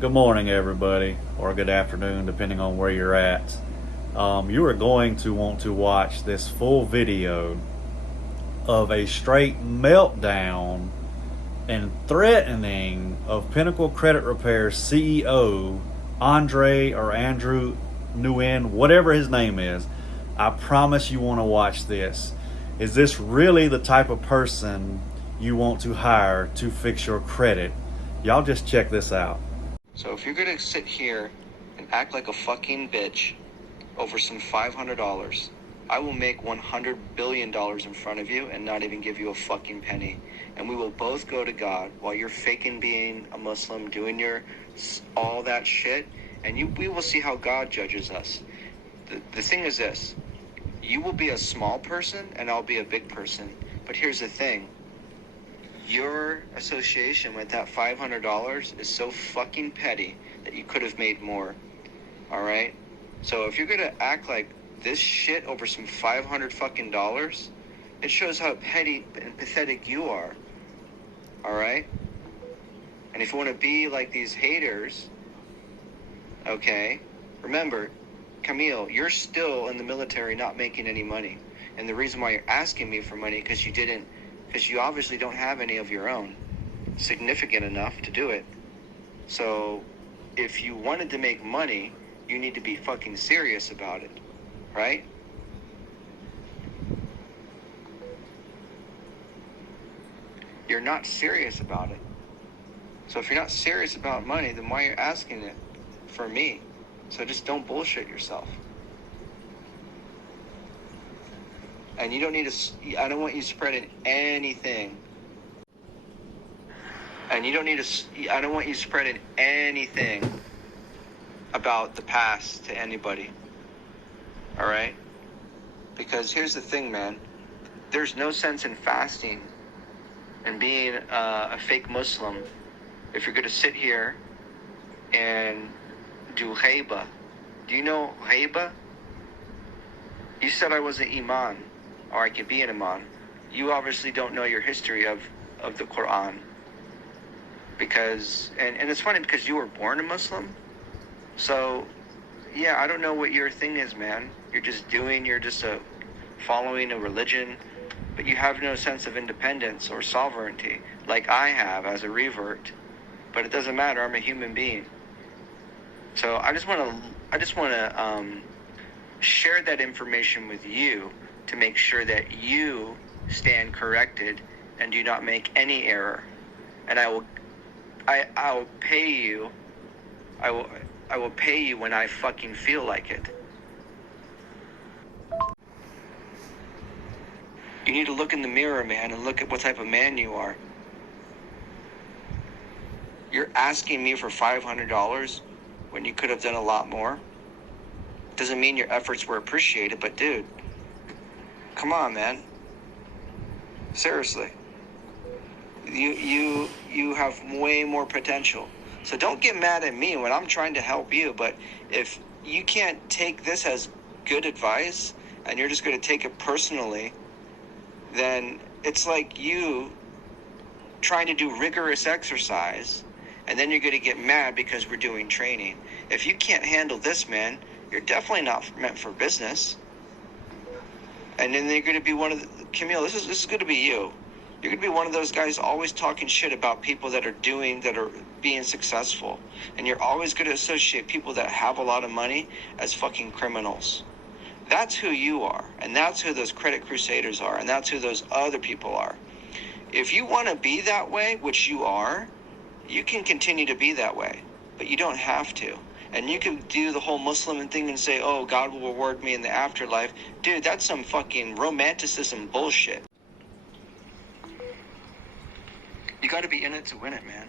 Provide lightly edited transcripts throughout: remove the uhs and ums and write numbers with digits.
Good morning, everybody, or good afternoon, depending on where you're at. You are going to want to watch this full video of a straight meltdown and threatening of Pinnacle Credit Repair CEO Andrew Nguyen, whatever his name is. I promise you want to watch this. Is this really the type of person you want to hire to fix your credit? Y'all just check this out. So if you're gonna sit here and act like a fucking bitch over some $500, I will make $100 billion in front of you and not even give you a fucking penny. And we will both go to God while you're faking being a Muslim, doing your all that shit, and we will see how God judges us. The thing is this: you will be a small person and I'll be a big person. But here's the thing: your association with that $500 is so fucking petty that you could have made more. All right? So if you're going to act like this shit over some 500 fucking dollars, it shows how petty and pathetic you are. All right? And if you want to be like these haters, okay, remember, Camille, you're still in the military not making any money. And the reason why you're asking me for money because you obviously don't have any of your own significant enough to do it. So if you wanted to make money, you need to be fucking serious about it, right? You're not serious about it. So if you're not serious about money, then why are you asking it for me? So just don't bullshit yourself. And you don't need to, I don't want you spreading anything. And you don't need to, I don't want you spreading anything about the past to anybody. All right? Because here's the thing, man. There's no sense in fasting and being a fake Muslim if you're going to sit here and do ghaiba. Do you know ghaiba? You said I was an imam, or I could be an imam. You obviously don't know your history of the Quran. Because, and it's funny because you were born a Muslim. So, yeah, I don't know what your thing is, man. You're just following a religion, but you have no sense of independence or sovereignty like I have as a revert. But it doesn't matter. I'm a human being. So I just want to share that information with you to make sure that you stand corrected and do not make any error. And I will pay you. I will pay you when I fucking feel like it. You need to look in the mirror, man, and look at what type of man you are. You're asking me for $500 when you could have done a lot more. Doesn't mean your efforts were appreciated, but dude, come on, man. Seriously. You have way more potential. So don't get mad at me when I'm trying to help you, but if you can't take this as good advice and you're just going to take it personally, then it's like you trying to do rigorous exercise and then you're going to get mad because we're doing training. If you can't handle this, man, you're definitely not meant for business. And then you're going to be one of the, Camille, this is going to be you. You're going to be one of those guys always talking shit about people that are being successful. And you're always going to associate people that have a lot of money as fucking criminals. That's who you are. And that's who those credit crusaders are. And that's who those other people are. If you want to be that way, which you are, you can continue to be that way. But you don't have to. And you can do the whole Muslim thing and say, oh, God will reward me in the afterlife. Dude, that's some fucking romanticism bullshit. You got to be in it to win it, man.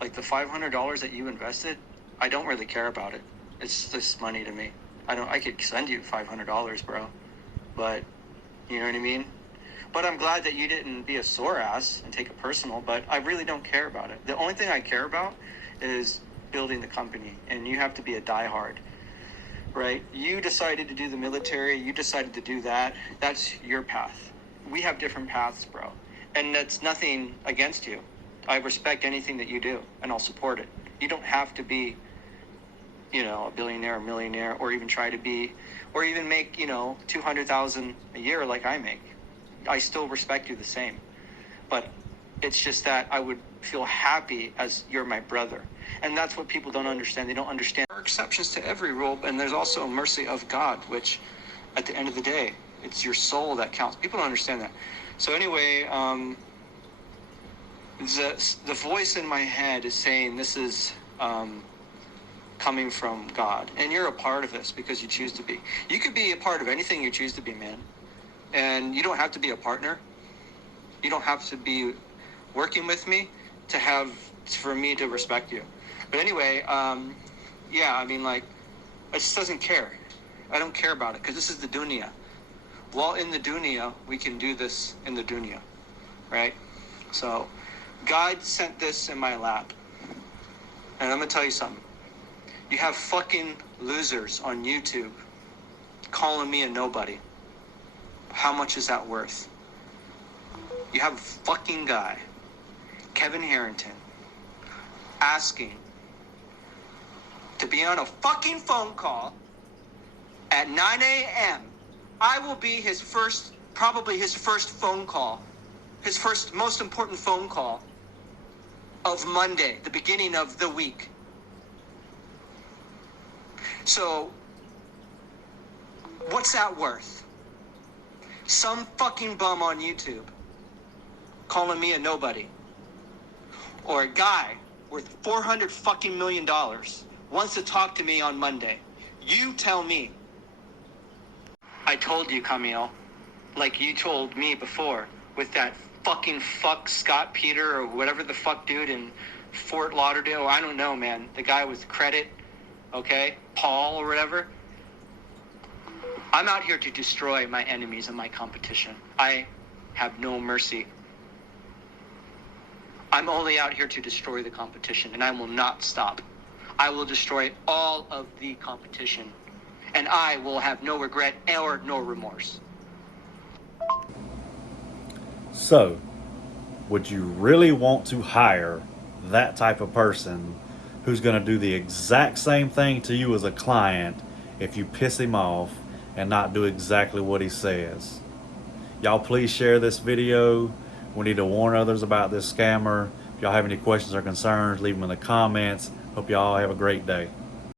Like the $500 that you invested, I don't really care about it. It's just money to me. I could send you $500, bro. But, you know what I mean? But I'm glad that you didn't be a sore ass and take it personal, but I really don't care about it. The only thing I care about is building the company, and you have to be a diehard, right? You decided to do the military, you decided to do that. That's your path. We have different paths, bro. And that's nothing against you. I respect anything that you do, and I'll support it. You don't have to be, you know, a billionaire or millionaire, or even try to be, or even make, you know, 200,000 a year like I make. I still respect you the same. But it's just that I would feel happy as you're my brother. And that's what people don't understand. They don't understand. There are exceptions to every rule, and there's also a mercy of God, which at the end of the day, it's your soul that counts. People don't understand that. So anyway, the voice in my head is saying this is coming from God. And you're a part of this because you choose to be. You could be a part of anything you choose to be, man. And you don't have to be a partner. You don't have to be working with me for me to respect you. But anyway, yeah, I mean, like, I just doesn't care. I don't care about it because this is the dunya. While in the dunya, we can do this in the dunya, right? So God sent this in my lap. And I'm going to tell you something. You have fucking losers on YouTube calling me a nobody. How much is that worth? You have a fucking guy, Kevin Harrington, asking to be on a fucking phone call at 9 a.m. I will be probably his first phone call, his first most important phone call of Monday, the beginning of the week. So, what's that worth? Some fucking bum on YouTube calling me a nobody. Or a guy worth $400 fucking million wants to talk to me on Monday. You tell me. I told you, Camille, like you told me before, with that fucking fuck Scott Peter or whatever the fuck dude in Fort Lauderdale. I don't know, man. The guy with credit, okay? Paul or whatever. I'm out here to destroy my enemies and my competition. I have no mercy. I'm only out here to destroy the competition, and I will not stop. I will destroy all of the competition, and I will have no regret or no remorse. So, would you really want to hire that type of person who's going to do the exact same thing to you as a client if you piss him off and not do exactly what he says? Y'all please share this video. We need to warn others about this scammer. If y'all have any questions or concerns, leave them in the comments. Hope y'all have a great day.